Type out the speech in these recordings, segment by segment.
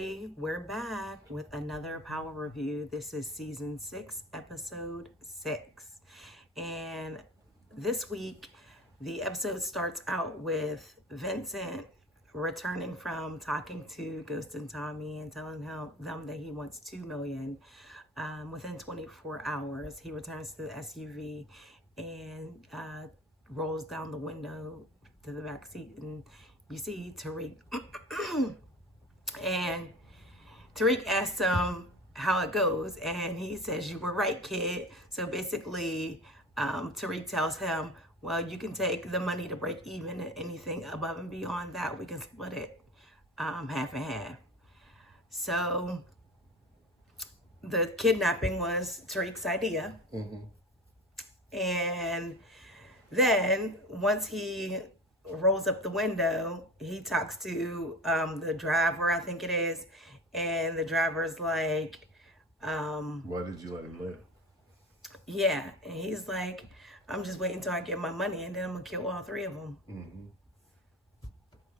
everybody. We're back with another Power Review. This is season 6, episode 6. And this week, the episode starts out with Vincent returning from talking to Ghost and Tommy and telling them that he wants $2 million within 24 hours. He returns to the SUV and rolls down the window to the back seat, and you see Tariq. And Tariq asks him how it goes, and he says, "You were right, kid." So basically, Tariq tells him, well, you can take the money to break even, and anything above and beyond that, we can split it half and half. So the kidnapping was Tariq's idea. And then once he rolls up the window, he talks to the driver, I think it is, and the driver's like, why did you let him live? Yeah, and he's like, I'm just waiting until I get my money, and then I'm gonna kill all 3 of them.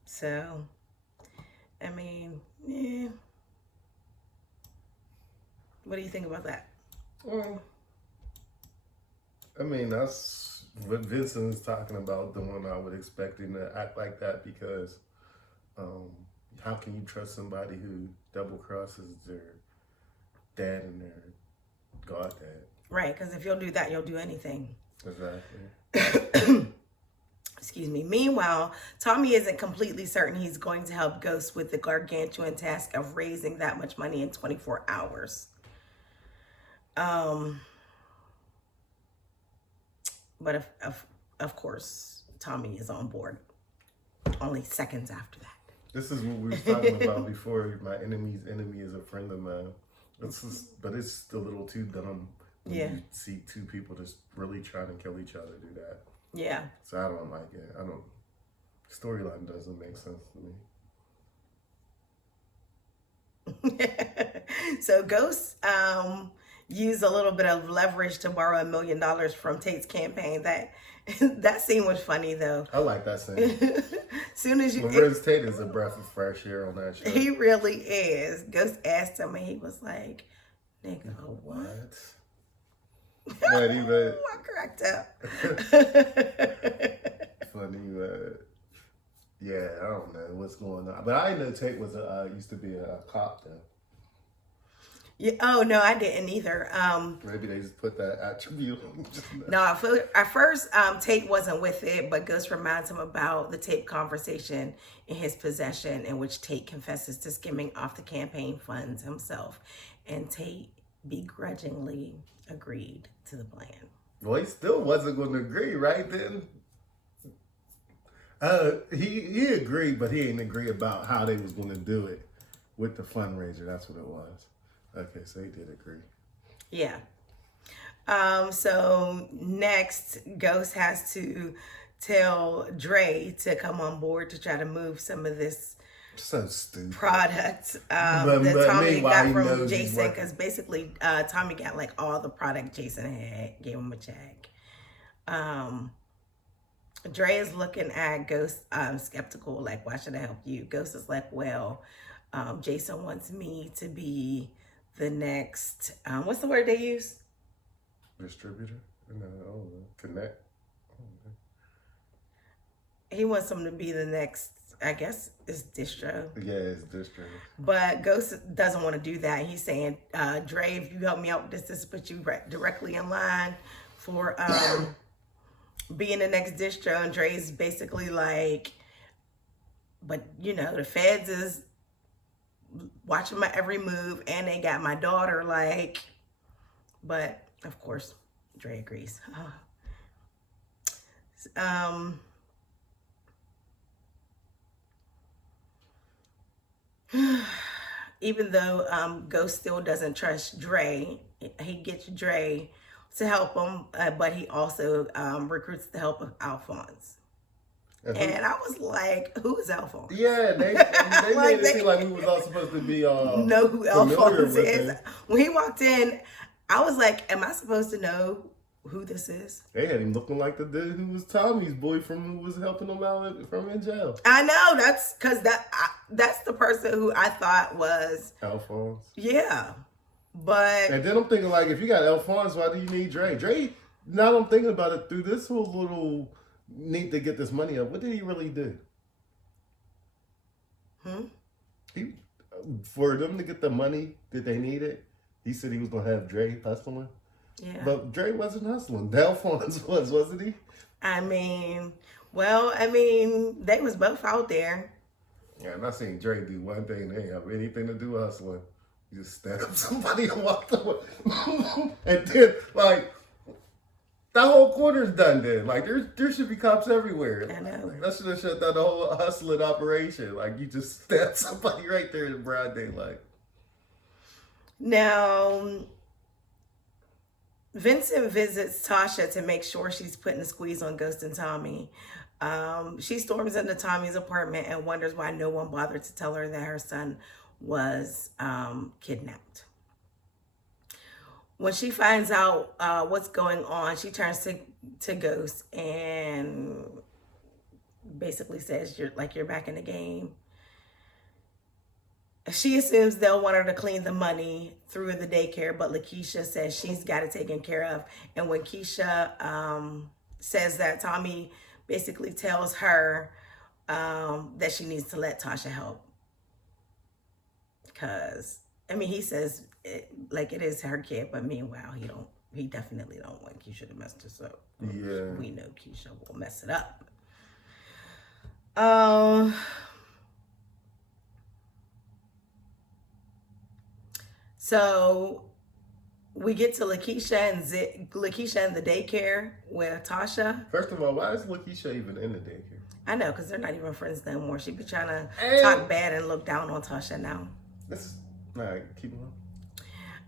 So, I mean, yeah. What do you think about that? Well, I mean, that's what Vincent is talking about, doing. I would expect him to act like that because how can you trust somebody who double crosses their dad and their goddad? Right, because if you'll do that, you'll do anything. Exactly. Excuse me. Meanwhile, Tommy isn't completely certain he's going to help Ghost with the gargantuan task of raising that much money in 24 hours. But of course, Tommy is on board only seconds after that. This is what we were talking about before. My enemy's enemy is a friend of mine. But it's a little too dumb when you see 2 people just really trying to kill each other do that. Yeah. So I don't like it. Storyline doesn't make sense to me. So Ghost used a little bit of leverage to borrow $1 million from Tate's campaign. That scene was funny though. I like that scene. Soon as Tate is a breath of fresh air on that show. He really is. Ghost asked him, and he was like, "Nigga, what?" Funny, I cracked up. Funny, but yeah, I don't know what's going on. But I know Tate was used to be a cop though. Yeah. Oh no, I didn't either. Maybe they just put that attribute on. No, at first Tate wasn't with it, but Ghost reminds him about the tape conversation in his possession, in which Tate confesses to skimming off the campaign funds himself, and Tate begrudgingly agreed to the plan. Well, he still wasn't going to agree, right then. He agreed, but he didn't agree about how they was going to do it with the fundraiser. That's what it was. Okay, so he did agree. Yeah. So next, Ghost has to tell Dre to come on board to try to move some of this product that Tommy got from Jason, because basically Tommy got like all the product Jason had, gave him a check. Dre is looking at Ghost skeptical, like, why should I help you? Ghost is like, well, Jason wants me to be the next, what's the word they use? Distributor? No, connect. He wants him to be the next, I guess it's distro. Yeah, it's distro. But Ghost doesn't want to do that. He's saying, Dre, if you help me out with this put you directly in line for being the next distro. And Dre's basically like, but you know, the feds is watching my every move, and they got my daughter, like, but of course Dre agrees. Even though Ghost still doesn't trust Dre, he gets Dre to help him, but he also recruits the help of Alphonse. And I was like, who is Alphonse? Yeah, they made it seem like we was all supposed to be know who Alphonse is. When he walked in, I was like, am I supposed to know who this is? They had him looking like the dude who was Tommy's boyfriend who was helping him out from in jail. I know, that's because that's the person who I thought was Alphonse. Yeah, but And then I'm thinking, like, if you got Alphonse, why do you need Dre? Dre, now I'm thinking about it through this whole little need to get this money up. What did he really do? He, for them to get the money that they needed, he said he was going to have Dre hustling. Yeah. But Dre wasn't hustling. Alphonse was, wasn't he? I mean, they was both out there. Yeah, and I seen Dre do one thing. They ain't have anything to do with hustling. He just stand up somebody and walk away. And then, like, that whole corner's done then. Like, there should be cops everywhere. I know. Like, that should have shut down the whole hustling operation. Like, you just stab somebody right there in broad daylight. Now, Vincent visits Tasha to make sure she's putting a squeeze on Ghost and Tommy. She storms into Tommy's apartment and wonders why no one bothered to tell her that her son was kidnapped. When she finds out what's going on, she turns to Ghost and basically says, you're back in the game. She assumes they'll want her to clean the money through the daycare, but Lakeisha says she's got it taken care of. And when Keisha says that, Tommy basically tells her that she needs to let Tasha help. Because, he says it is her kid, but meanwhile, he definitely don't want Keisha to mess this up. Yeah. We know Keisha will mess it up. So we get to Lakeisha and the daycare with Tasha. First of all, why is Lakeisha even in the daycare? I know, because they're not even friends no more. She be trying to And talk bad and look down on Tasha now. All right, keep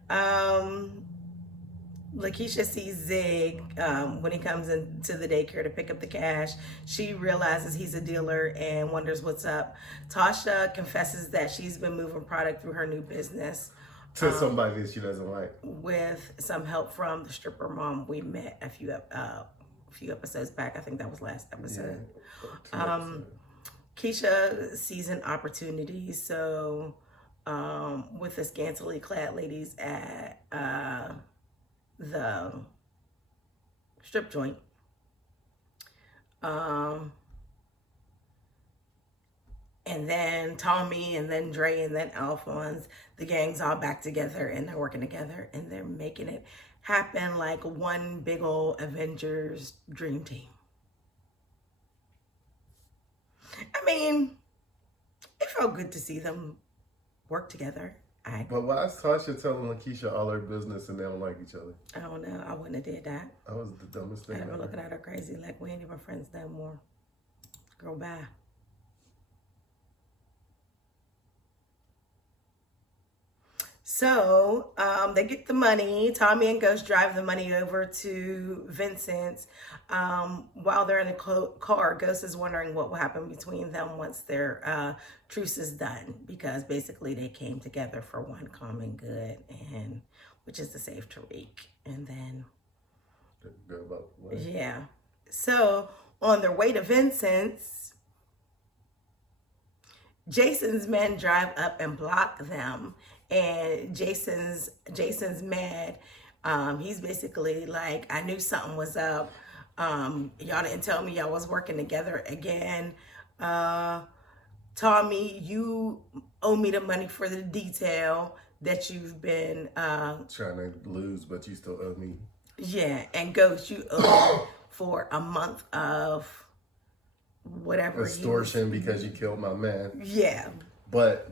on. Lakeisha sees Zig when he comes into the daycare to pick up the cash. She realizes he's a dealer and wonders what's up. Tasha confesses that she's been moving product through her new business. To somebody that she doesn't like. With some help from the stripper mom we met a few episodes back. I think that was last episode. Yeah. Keisha sees an opportunity. So with the scantily clad ladies at the strip joint, and then Tommy, and then Dre, and then Alphonse, the gang's all back together and they're working together and they're making it happen like one big old Avengers dream team. It felt good to see them work together. But why is Tasha telling Lakeisha all her business and they don't like each other? I don't know. I wouldn't have did that. That was the dumbest thing I've been ever. looking at her crazy like we ain't even friends no more. Girl, bye. So they get the money. Tommy and Ghost drive the money over to Vincent's. While they're in the car, Ghost is wondering what will happen between them once their truce is done, because basically they came together for one common good, and which is to save Tariq. And then, yeah. So on their way to Vincent's, Jason's men drive up and block them. And Jason's mad. He's basically like, I knew something was up. Y'all didn't tell me y'all was working together again. Tommy, you owe me the money for the detail that you've been trying to lose, but you still owe me. Yeah, and Ghost, you owe me for a month of whatever. Extortion because you killed my man. Yeah. But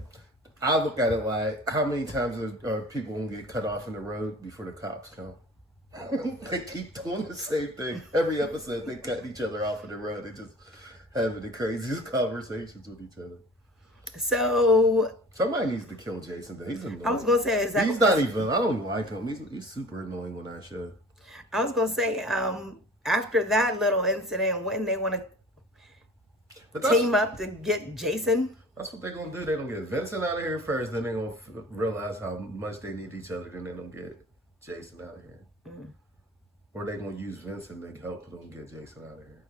I look at it like, how many times are people going to get cut off in the road before the cops come? They keep doing the same thing. Every episode, they cut each other off in the road. They just having the craziest conversations with each other. So somebody needs to kill Jason. Though. He's annoying. I was going to say, he's not even, I don't even like him. He's super annoying on that show. I was going to say, after that little incident, when they want to team up to get Jason. That's what they're going to do. They're going to get Vincent out of here first, then they're going to realize how much they need each other, then they're going to get Jason out of here. Or they gonna use Vincent to help them get Jason out of here.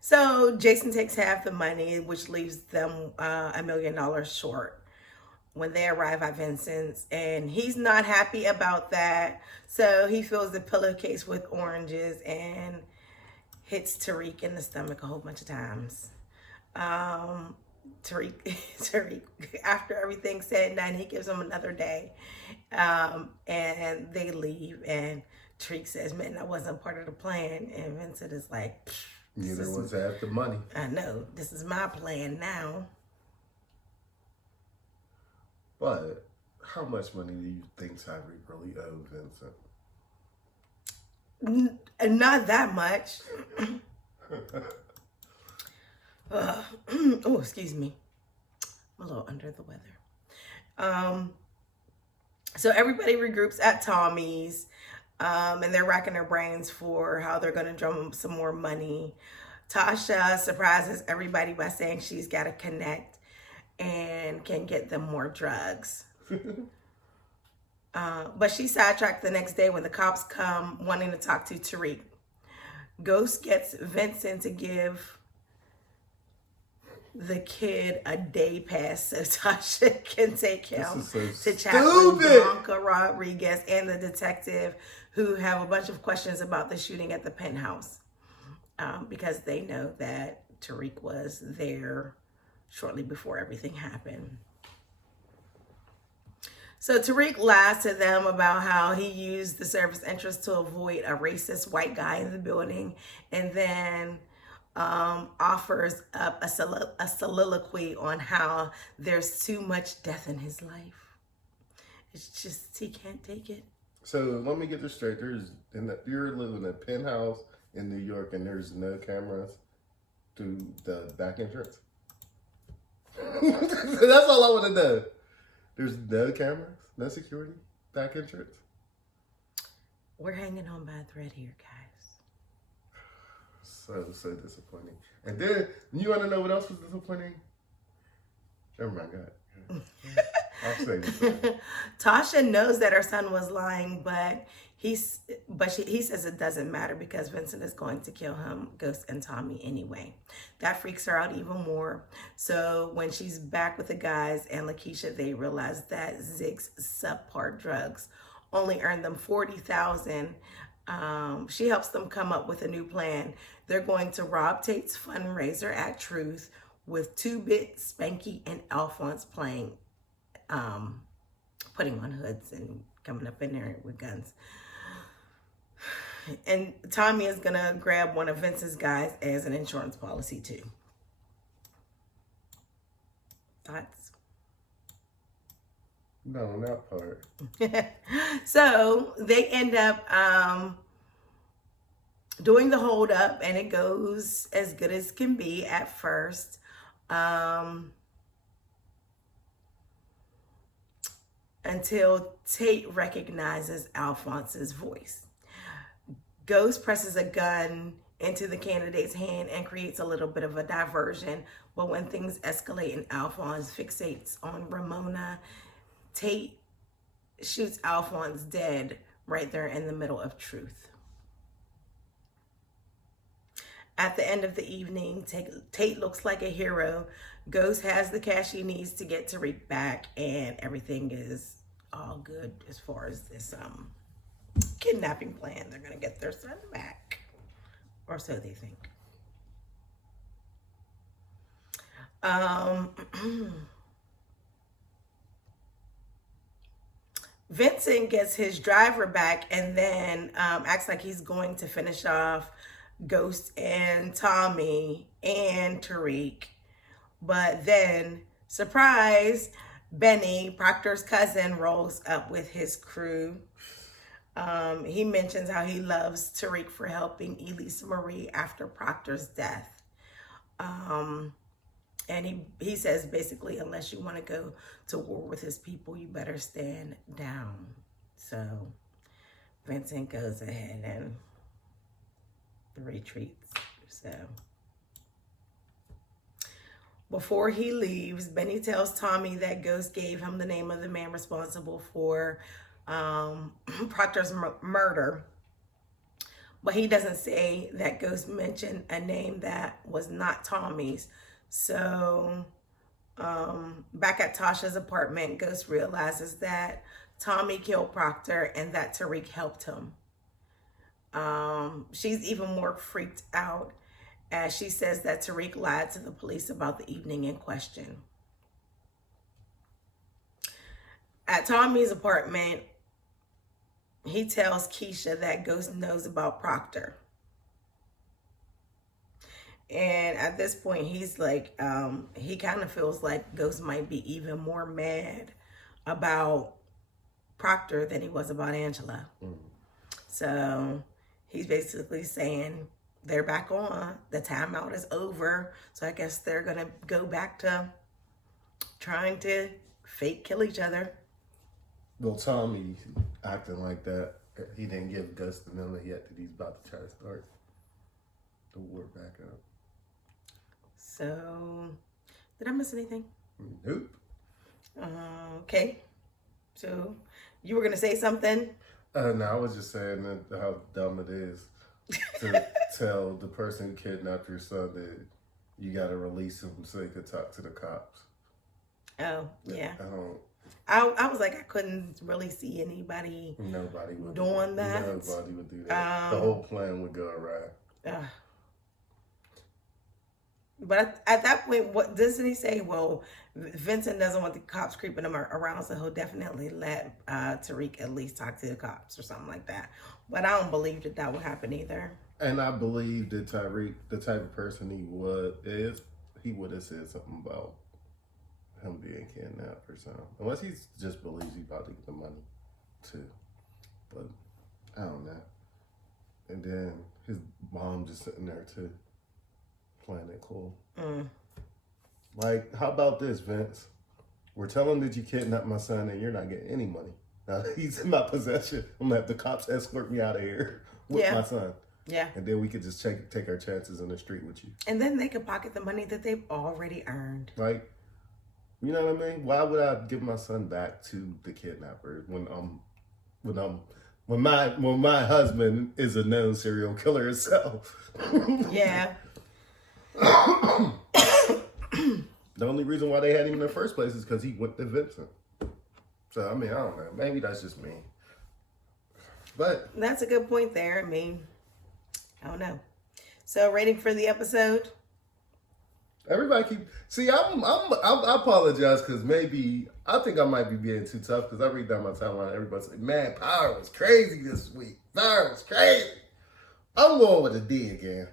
So Jason takes half the money, which leaves them $1 million short when they arrive at Vincent's, and he's not happy about that. So he fills the pillowcase with oranges and hits Tariq in the stomach a whole bunch of times. Tariq, after everything's said and done, he gives him another day, and they leave. And Tariq says, "Man, that wasn't part of the plan." And Vincent is like, Neither was half the money. "I know, this is my plan now." But how much money do you think Tariq really owed Vincent? Not that much. Oh, excuse me. I'm a little under the weather. So everybody regroups at Tommy's, and they're racking their brains for how they're going to drum up some more money. Tasha surprises everybody by saying she's got to connect and can get them more drugs. But she's sidetracked the next day when the cops come wanting to talk to Tariq. Ghost gets Vincent to give the kid a day pass so Tasha can take him to chat with Blanca Rodriguez and the detective, who have a bunch of questions about the shooting at the penthouse, because they know that Tariq was there shortly before everything happened. So Tariq lies to them about how he used the service entrance to avoid a racist white guy in the building, and then offers up a soliloquy on how there's too much death in his life. It's just, he can't take it. So let me get this straight. You're living in a penthouse in New York and there's no cameras through the back entrance? That's all I want to know. There's no cameras, no security, back entrance. We're hanging on by a thread here, guys. So disappointing. And then you want to know what else was disappointing? Never mind, go ahead. I'll say this. Tasha knows that her son was lying, but he says it doesn't matter because Vincent is going to kill him, Ghost, and Tommy anyway. That freaks her out even more. So when she's back with the guys and Lakeisha, they realize that Zig's subpar drugs only earned them $40,000. She helps them come up with a new plan. They're going to rob Tate's fundraiser at Truth with duped, Spanky, and Alphonse playing, putting on hoods and coming up in there with guns. And Tommy is going to grab one of Vince's guys as an insurance policy too. Thoughts? No, not part. So they end up doing the hold up, and it goes as good as can be at first. Until Tate recognizes Alphonse's voice. Ghost presses a gun into the candidate's hand and creates a little bit of a diversion. But when things escalate and Alphonse fixates on Ramona, Tate shoots Alphonse dead right there in the middle of Truth. At the end of the evening, Tate looks like a hero. Ghost has the cash he needs to get Tariq back, and everything is all good as far as this kidnapping plan. They're going to get their son back, or so they think. Vincent gets his driver back and then acts like he's going to finish off Ghost and Tommy and Tariq. But then, surprise, Benny, Proctor's cousin, rolls up with his crew. He mentions how he loves Tariq for helping Elisa Marie after Proctor's death. And he says basically, unless you want to go to war with his people, you better stand down. So Vincent goes ahead and retreats. So before he leaves, Benny tells Tommy that Ghost gave him the name of the man responsible for Proctor's murder. But he doesn't say that Ghost mentioned a name that was not Tommy's. So back at Tasha's apartment, Ghost realizes that Tommy killed Proctor and that Tariq helped him. She's even more freaked out as she says that Tariq lied to the police about the evening in question. At Tommy's apartment, he tells Keisha that Ghost knows about Proctor. And at this point, he's like, he kind of feels like Ghost might be even more mad about Proctor than he was about Angela. So he's basically saying they're back on. The timeout is over. So I guess they're going to go back to trying to fake kill each other. Well, Tommy acting like that, he didn't give Gus the memo yet that he's about to try to start the war back up. So, did I miss anything? Nope. Okay. So, you were going to say something? No, I was just saying that how dumb it is to tell the person who kidnapped your son that you got to release him so he could talk to the cops. Oh, yeah. I was like, I couldn't really see anybody would doing that. Nobody would do that. The whole plan would go awry. But at that point, what doesn't he say? Well, Vincent doesn't want the cops creeping him around, so he'll definitely let Tariq at least talk to the cops or something like that. But I don't believe that would happen either. And I believe that Tariq, the type of person he would have said something about him being kidnapped or something. Unless he just believes he's about to get the money too. But I don't know. And then his mom just sitting there too, playing it cool. Like, how about this, Vince? We're telling that you kidnapped my son and you're not getting any money. Now he's in my possession. I'm gonna have the cops escort me out of here with my son. Yeah. And then we could just take our chances in the street with you. And then they could pocket the money that they've already earned. Like, you know what I mean? Why would I give my son back to the kidnapper when my husband is a known serial killer himself? Yeah. The only reason why they had him in the first place is because he went to Vincent. So I mean, I don't know. Maybe that's just me. But that's a good point there. I mean, I don't know. So rating for the episode? Everybody I apologize because maybe I think I might be being too tough because I read down my timeline. Everybody's like, man, Power was crazy this week. Power was crazy. I'm going with a D again.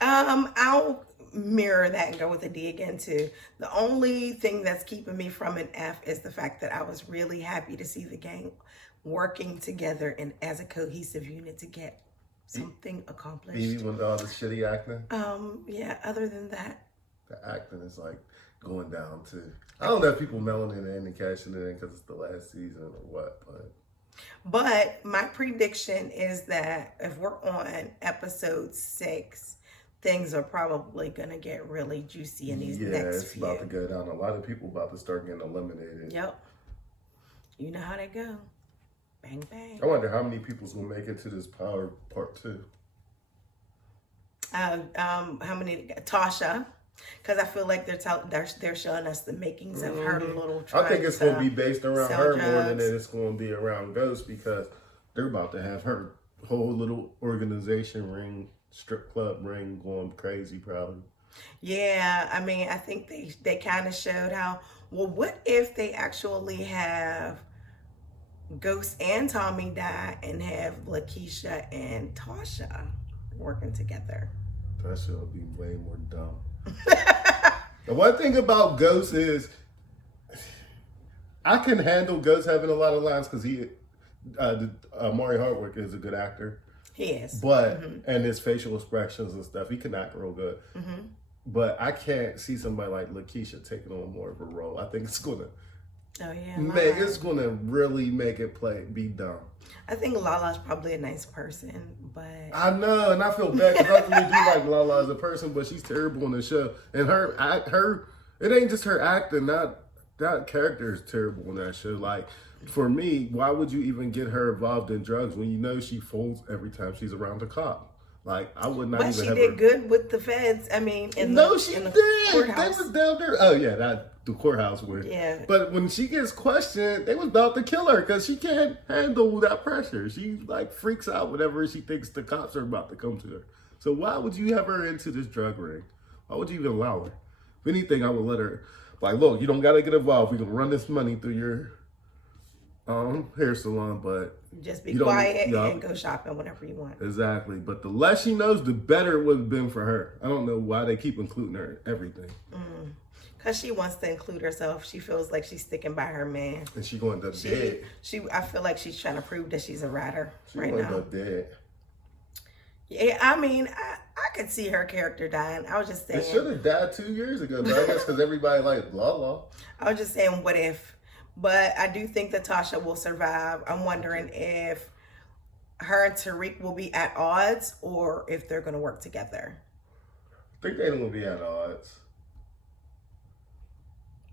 I'll mirror that and go with a D again too. The only thing that's keeping me from an F is the fact that I was really happy to see the gang working together and as a cohesive unit to get something accomplished. Even with all the shitty acting? Yeah, other than that. The acting is like going down to, I don't know if people mailing it in and cashing it in because it's the last season or what, But my prediction is that if we're on episode 6, things are probably going to get really juicy in these next few. Yeah, it's about to go down. A lot of people about to start getting eliminated. Yep. You know how they go. Bang, bang. I wonder how many people's going to make it to this Power Part 2. How many? Tasha. Because I feel like they're showing us the makings of her little try. I think it's going to be based around her drugs. more than it's going to be around Ghost because they're about to have her whole little organization ring, strip club ring going crazy probably. Yeah, I mean, I think they kind of showed how, well, what if they actually have Ghost and Tommy die and have Lakeisha and Tasha working together? That shit would be way more dumb. The one thing about Ghost is I can handle Ghost having a lot of lines because Maury Hardwick is a good actor. He is. But, and his facial expressions and stuff, he can act real good. But I can't see somebody like Lakeisha taking on more of a role. I think it's going to, it's going to really make it be dumb. I think Lala's probably a nice person, but I know, and I feel bad because I really do like Lala as a person, but she's terrible on the show. And her, it ain't just her acting. That character is terrible on that show. Like for me, why would you even get her involved in drugs when you know she folds every time she's around a cop? Like, I would not But even she have did her. good with the feds. I mean, She in the did. courthouse. They was down there. Oh yeah, the courthouse where. Yeah. But when she gets questioned, they was about to kill her because she can't handle that pressure. She like freaks out whenever she thinks the cops are about to come to her. So why would you have her into this drug ring? Why would you even allow her? If anything, I would let her. Like, look, you don't gotta get involved. We can run this money through your hair salon, but just be quiet and go shopping whenever you want. Exactly. But the less she knows, the better it would have been for her. I don't know why they keep including her in everything. Because she wants to include herself. She feels like she's sticking by her man. And she going to dead. I feel like she's trying to prove that she's a rider right now. She going to dead. Yeah, I mean, I could see her character dying. I was just saying. It should have died 2 years ago, but I guess because everybody like blah blah. I was just saying, what if? But I do think that Tasha will survive. I'm wondering if her and Tariq will be at odds or if they're going to work together. I think they're going to be at odds.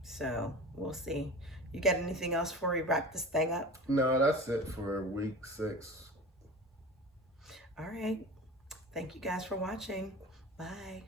So we'll see. You got anything else before we wrap this thing up? No, that's it for week 6. All right. Thank you guys for watching. Bye.